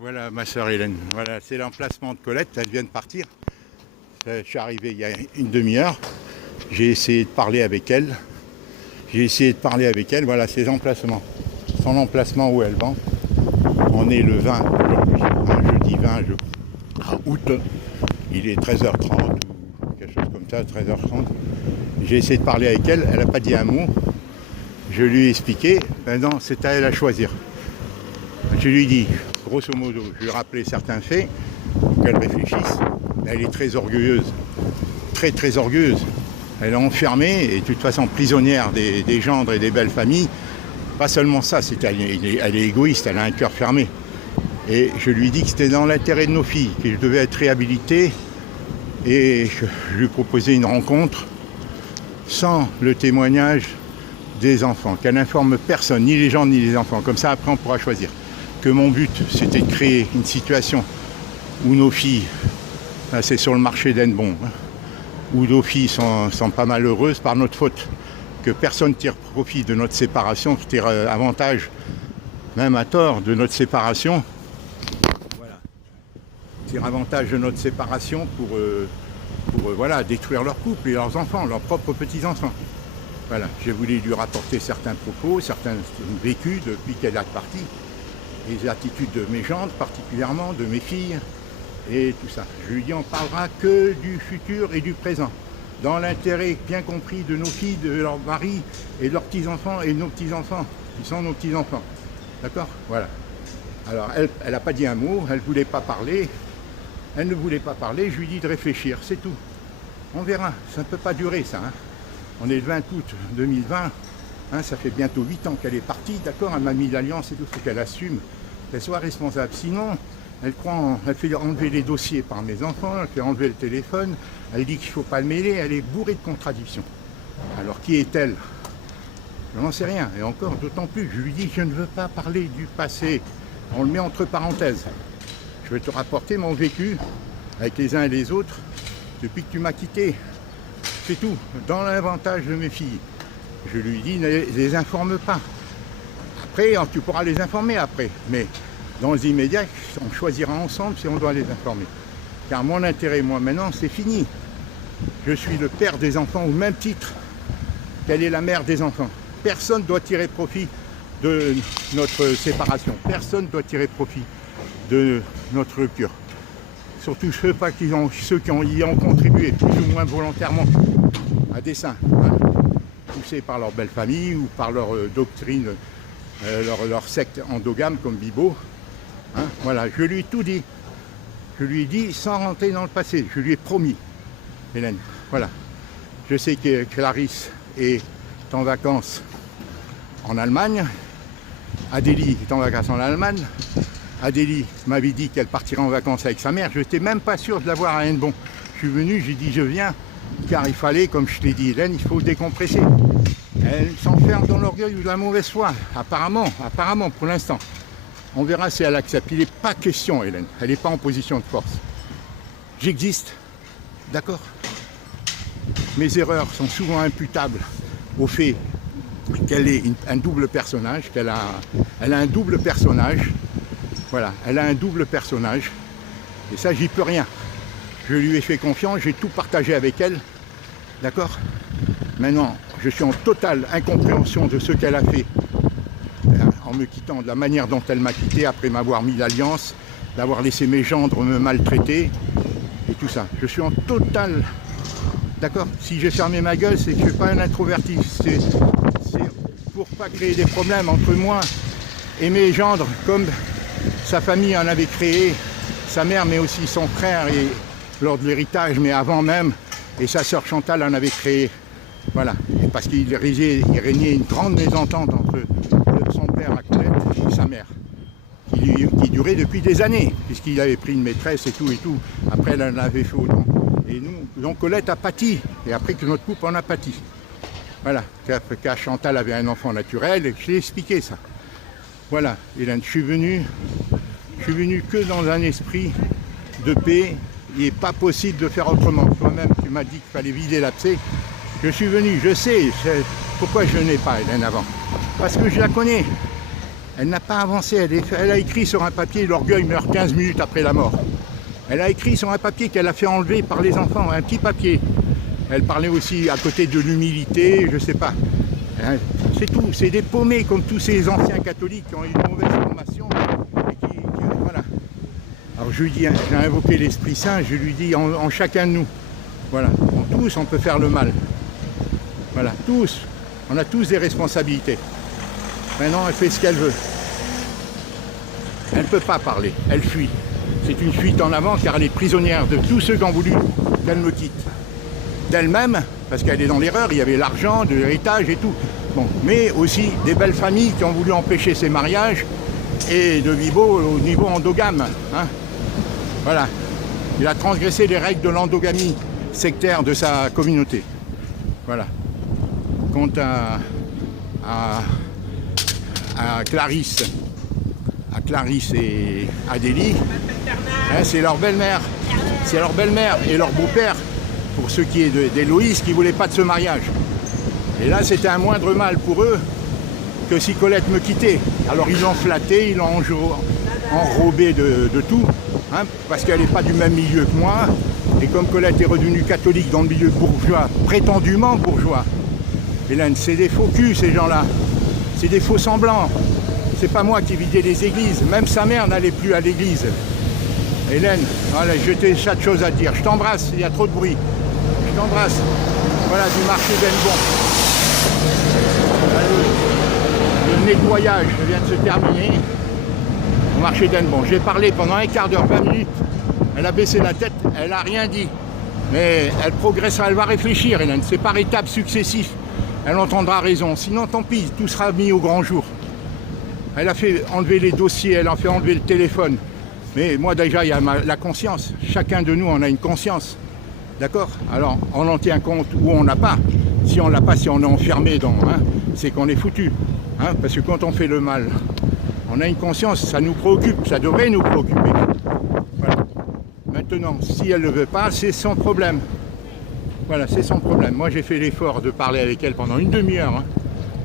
Voilà ma sœur Hélène, voilà c'est l'emplacement de Colette, elle vient de partir. Je suis arrivé il y a une demi-heure, j'ai essayé de parler avec elle. Voilà ses emplacements. Son emplacement où elle vend. On est le 20 aujourd'hui, jeudi 20 août, il est 13h30 ou quelque chose comme ça, 13h30. J'ai essayé de parler avec elle, elle n'a pas dit un mot. Je lui ai expliqué, maintenant c'est à elle à choisir. Je lui ai dit, grosso modo, je lui ai rappelé certains faits pour qu'elle réfléchisse. Elle est très orgueilleuse, très orgueilleuse. Elle est enfermée et de toute façon prisonnière des gendres et des belles familles. Pas seulement ça, elle est égoïste, elle a un cœur fermé. Et je lui ai dit que c'était dans l'intérêt de nos filles, qu'elles devaient être réhabilitées. Et je lui proposais une rencontre sans le témoignage des enfants, qu'elle n'informe personne, ni les gens ni les enfants. Comme ça, après, on pourra choisir. Que mon but, c'était de créer une situation où nos filles, là, c'est sur le marché d'Hennebont, où nos filles sont pas malheureuses par notre faute. Que personne tire profit de notre séparation, tire avantage, même à tort, de notre séparation. Voilà. Tire avantage de notre séparation pour voilà, détruire leur couple et leurs enfants, leurs propres petits-enfants. Voilà, j'ai voulu lui rapporter certains propos, certains vécus depuis qu'elle est partie. Les attitudes de mes gendres, particulièrement de mes filles, et tout ça. Je lui dis, on parlera que du futur et du présent, dans l'intérêt bien compris de nos filles, de leurs maris, et de leurs petits-enfants, et de nos petits-enfants, qui sont nos petits-enfants. D'accord? Voilà. Alors, elle n'a pas dit un mot, elle ne voulait pas parler, je lui dis de réfléchir, c'est tout. On verra, ça ne peut pas durer, ça. Hein. On est le 20 août 2020, hein, ça fait bientôt 8 ans qu'elle est partie, d'accord, elle m'a mis l'alliance et tout, il faut qu'elle assume, qu'elle soit responsable. Sinon, elle fait enlever les dossiers par mes enfants, elle fait enlever le téléphone, elle dit qu'il ne faut pas le mêler, elle est bourrée de contradictions. Alors qui est-elle? Je n'en sais rien, et encore, d'autant plus, je lui dis je ne veux pas parler du passé, on le met entre parenthèses. Je vais te rapporter mon vécu avec les uns et les autres depuis que tu m'as quitté. C'est tout, dans l'avantage de mes filles. Je lui dis, ne les informe pas. Après, tu pourras les informer après. Mais dans les immédiats, on choisira ensemble si on doit les informer. Car mon intérêt, moi, maintenant, c'est fini. Je suis le père des enfants au même titre qu'elle est la mère des enfants. Personne ne doit tirer profit de notre séparation. Personne ne doit tirer profit de notre rupture. Surtout ceux qui y ont contribué, plus ou moins volontairement, à dessein, hein, poussés par leur belle famille ou par leur doctrine, leur secte endogame comme Bibo. Hein, voilà, je lui ai tout dit. Je lui ai dit sans rentrer dans le passé. Je lui ai promis, Hélène. Voilà. Je sais que Clarisse est en vacances en Allemagne. Adélie est en vacances en Allemagne. Adélie m'avait dit qu'elle partirait en vacances avec sa mère. Je n'étais même pas sûr de la voir à Hennebont. Je suis venu, j'ai dit je viens, car il fallait, comme je l'ai dit Hélène, il faut décompresser. Elle s'enferme dans l'orgueil ou de la mauvaise foi, apparemment pour l'instant. On verra si elle accepte. Il n'est pas question, Hélène, elle n'est pas en position de force. J'existe, d'accord? Mes erreurs sont souvent imputables au fait qu'elle est un double personnage, elle a un double personnage. Voilà, elle a un double personnage, et ça, j'y peux rien. Je lui ai fait confiance, j'ai tout partagé avec elle, d'accord? Maintenant, je suis en totale incompréhension de ce qu'elle a fait en me quittant, de la manière dont elle m'a quitté après m'avoir mis l'alliance, d'avoir laissé mes gendres me maltraiter, et tout ça. Je suis en totale, d'accord? Si j'ai fermé ma gueule, c'est que je ne suis pas un introverti, c'est pour pas créer des problèmes entre moi et mes gendres, comme sa famille en avait créé, sa mère, mais aussi son frère, et lors de l'héritage, mais avant même, et sa sœur Chantal en avait créé. Voilà, et parce qu'il régnait une grande mésentente entre son père à Colette et sa mère, qui durait depuis des années, puisqu'il avait pris une maîtresse et tout. Après, elle en avait fait autant. Et nous, donc Colette a pâti, et après que notre couple en a pâti. Voilà, car Chantal avait un enfant naturel, et je l'ai expliqué ça. Voilà, Hélène, je suis venu que dans un esprit de paix. Il n'est pas possible de faire autrement. Toi-même, tu m'as dit qu'il fallait vider l'abcès. Je suis venu, je sais pourquoi je n'ai pas Hélène avant. Parce que je la connais. Elle n'a pas avancé, elle a écrit sur un papier « L'orgueil meurt 15 minutes après la mort ». Elle a écrit sur un papier qu'elle a fait enlever par les enfants, un petit papier. Elle parlait aussi à côté de l'humilité, je sais pas. C'est tout, c'est des paumés comme tous ces anciens catholiques qui ont eu une mauvaise formation. Et voilà. Alors je lui dis, j'ai invoqué l'Esprit Saint, je lui dis en chacun de nous. Voilà, tous on peut faire le mal. Voilà, tous. On a tous des responsabilités. Maintenant, elle fait ce qu'elle veut. Elle ne peut pas parler, elle fuit. C'est une fuite en avant car elle est prisonnière de tous ceux qui ont voulu qu'elle me quitte. D'elle-même, parce qu'elle est dans l'erreur, il y avait l'argent, de l'héritage et tout. Bon, mais aussi des belles familles qui ont voulu empêcher ses mariages et de vivre au niveau endogame. Hein. Voilà. Il a transgressé les règles de l'endogamie sectaire de sa communauté. Voilà. Quant à Clarisse et Adélie, hein, c'est leur belle-mère. C'est leur belle-mère et leur beau-père, pour ce qui est d'Héloïse, qui ne voulait pas de ce mariage. Et là, c'était un moindre mal pour eux que si Colette me quittait. Alors ils l'ont flatté, ils l'ont enrobé de tout, hein, parce qu'elle n'est pas du même milieu que moi. Et comme Colette est redevenue catholique dans le milieu bourgeois, prétendument bourgeois, Hélène, c'est des faux culs ces gens-là. C'est des faux semblants. C'est pas moi qui vidais les églises. Même sa mère n'allait plus à l'église. Hélène, voilà, j'ai des tas de choses à te dire. Je t'embrasse, il y a trop de bruit. Je t'embrasse. Voilà, du marché d'Henbon. Le nettoyage vient de se terminer au marché d'Henbon. J'ai parlé pendant un quart d'heure, 20 minutes. Elle a baissé la tête, elle n'a rien dit. Mais elle progressera, elle va réfléchir, Hélène. C'est par étapes successives. Elle entendra raison. Sinon, tant pis, tout sera mis au grand jour. Elle a fait enlever les dossiers, elle a fait enlever le téléphone. Mais moi, déjà, il y a la conscience. Chacun de nous en a une conscience. D'accord? Alors, on en tient compte ou on n'a pas. Si on l'a pas, si on est enfermé dans, hein, c'est qu'on est foutu. Hein, parce que quand on fait le mal, on a une conscience, ça nous préoccupe, ça devrait nous préoccuper. Voilà. Maintenant, si elle ne le veut pas, c'est son problème. Voilà, c'est son problème. Moi, j'ai fait l'effort de parler avec elle pendant une demi-heure. Hein.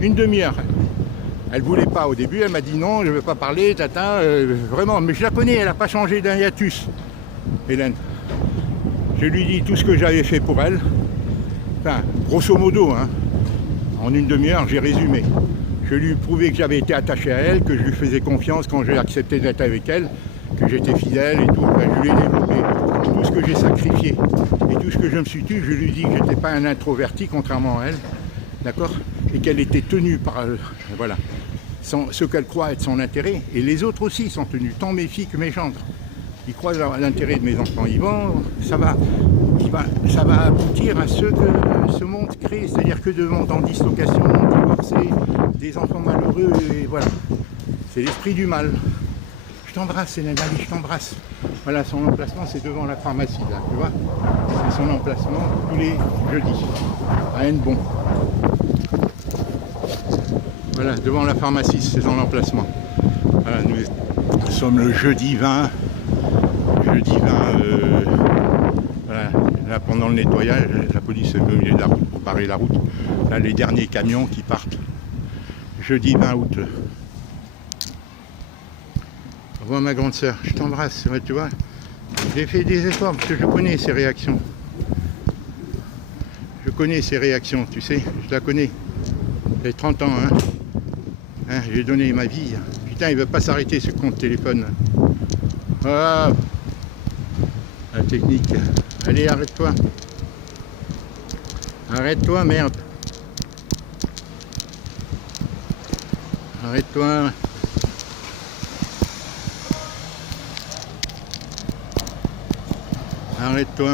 Une demi-heure. Elle ne voulait pas au début, elle m'a dit non, je ne veux pas parler, tata, vraiment. Mais je la connais, elle n'a pas changé d'un hiatus, Hélène. Je lui dis tout ce que j'avais fait pour elle. Enfin, grosso modo, hein. En une demi-heure, j'ai résumé. Je lui ai prouvé que j'avais été attaché à elle, que je lui faisais confiance quand j'ai accepté d'être avec elle, que j'étais fidèle et tout. Enfin, je lui ai développé tout ce que j'ai sacrifié et tout ce que je me suis tué. Je lui ai dit que je n'étais pas un introverti, contrairement à elle, d'accord, et qu'elle était tenue par, voilà, ce qu'elle croit être son intérêt. Et les autres aussi sont tenus, tant mes filles que mes gendres. Ils croient à l'intérêt de mes enfants. Ça va aboutir à ce que ce monde crée, c'est-à-dire que de monde en dislocation, divorcés, des enfants malheureux, et voilà. C'est l'esprit du mal. Je t'embrasse, Hélène, allez, je t'embrasse. Voilà, son emplacement, c'est devant la pharmacie, là, tu vois. C'est son emplacement tous les jeudis, à Henbon. Voilà, devant la pharmacie, c'est son emplacement. Voilà, nous sommes le jeudi 20. Voilà, là pendant le nettoyage, la police est au milieu de la route pour barrer la route. Là, les derniers camions qui partent. Jeudi 20 août. Au revoir ma grande sœur, je t'embrasse, tu vois. J'ai fait des efforts parce que je connais ces réactions. Je connais ces réactions, tu sais, je la connais. J'ai 30 ans, hein, j'ai donné ma vie. Putain, il ne veut pas s'arrêter ce compte téléphone. Ah, la technique. Allez, arrête-toi. Arrête-toi, merde. Arrête-toi. Arrête-toi.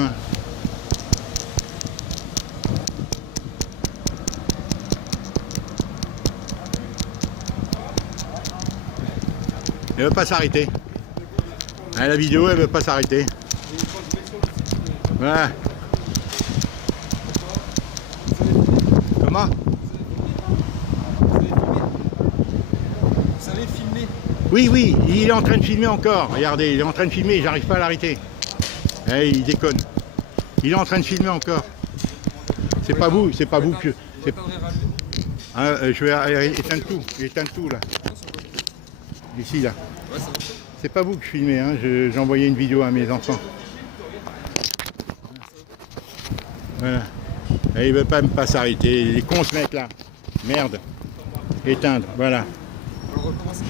Elle ne veut pas s'arrêter. La vidéo, elle ne veut pas s'arrêter. Voilà. Comment? Vous savez filmer? Oui, oui, il est en train de filmer encore. Regardez, il est en train de filmer, j'arrive pas à l'arrêter. Il déconne. Il est en train de filmer encore. C'est pas vous, c'est pas vous que... Je vais éteindre tout là. Ici, là. Ouais, ça va. C'est pas vous que je filmais, hein. J'ai envoyé une vidéo à mes enfants. Voilà. Et il veut pas s'arrêter. Il est con ce mec là. Merde. Éteindre, voilà. On recommence.